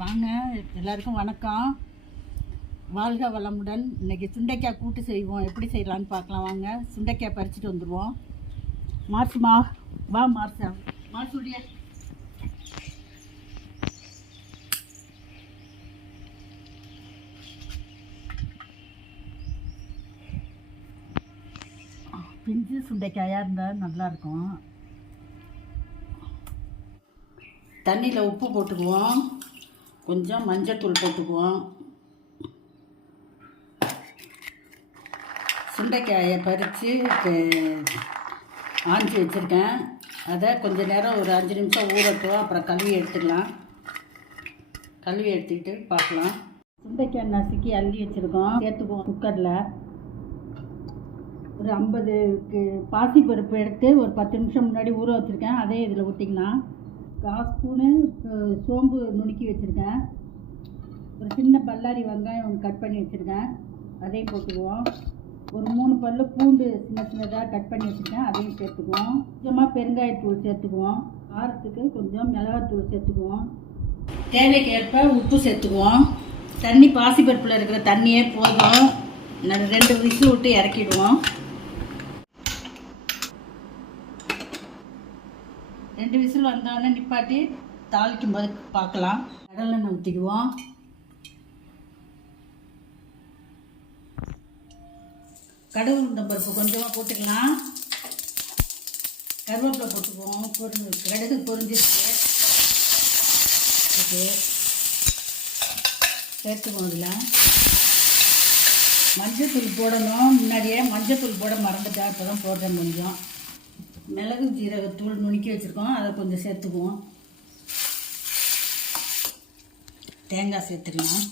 வாங்க, எல்லாருக்கும் வணக்கம். வாழ்க வளமுடன். இன்றைக்கி சுண்டைக்காய் கூட்டு செய்வோம். எப்படி செய்யலான்னு பார்க்கலாம் வாங்க. சுண்டைக்காய் பறிச்சுட்டு வந்துடுவோம். மார்சுமா வா, மார்சுடைய பிஞ்சு சுண்டைக்காயாக இருந்தால் நல்லாயிருக்கும். தண்ணியில் உப்பு போட்டுக்குவோம், கொஞ்சம் மஞ்சத்தூள் போட்டுக்குவோம். சுண்டைக்காயை பறித்து ஆஞ்சி வச்சுருக்கேன். அதை கொஞ்சம் நேரம் ஒரு 5 நிமிஷம் ஊறட்டும். அப்புறம் கழுவி எடுத்துக்கலாம். கழுவி எடுத்துக்கிட்டு பார்க்கலாம். சுண்டைக்காய் நசுக்கி அள்ளி வச்சுருக்கோம், சேர்த்துக்குவோம். குக்கரில் ஒரு 50 பாசிப்பருப்பு எடுத்து ஒரு 10 நிமிஷம் முன்னாடி ஊற வச்சுருக்கேன். அதே இதில் ஊற்றிக்கலாம். 1/4 ஸ்பூனு சோம்பு நுணுக்கி வச்சுருக்கேன். ஒரு சின்ன பல்லாரி வெங்காயம் ஒன்று கட் பண்ணி வச்சுருக்கேன், அதையும் போட்டுக்குவோம். ஒரு 3 பல்லு பூண்டு சின்ன சின்னதாக கட் பண்ணி வச்சுருக்கேன், அதையும் சேர்த்துக்குவோம். கொஞ்சமாக பெருங்காயத்தூள் சேர்த்துக்குவோம். காரத்துக்கு கொஞ்சம் மிளகாத்தூள் சேர்த்துக்குவோம். தேவைக்கு ஏற்ப உப்பு சேர்த்துக்குவோம். தண்ணி பாசிப்பருப்பில் இருக்கிற தண்ணியே போதும். 2 விசில் விட்டு இறக்கிடுவோம். 2 விசில் வந்தோடனே நிப்பாட்டி தாளிக்கும் போது பார்க்கலாம். கடலெண்ணெய் ஊற்றிக்குவோம். கடுகு உளுந்தம் பருப்பு கொஞ்சமாக போட்டுக்கலாம். கருவேப்பிலை போட்டுக்குவோம். கடுகு பொரிஞ்சிருச்சு. ஓகே, சேர்த்துக்குவோம். இதில் மஞ்சத்தூள் போடணும். முன்னாடியே மஞ்சத்தூள் போட மறந்துட்டேன், இப்போ தான் போடுறேன். கொஞ்சம் மிளகு ஜீரகத்தூள் நுணுக்கி வச்சுருக்கோம், அதை கொஞ்சம் சேர்த்துக்குவோம். தேங்காய் சேர்த்துக்கலாம்.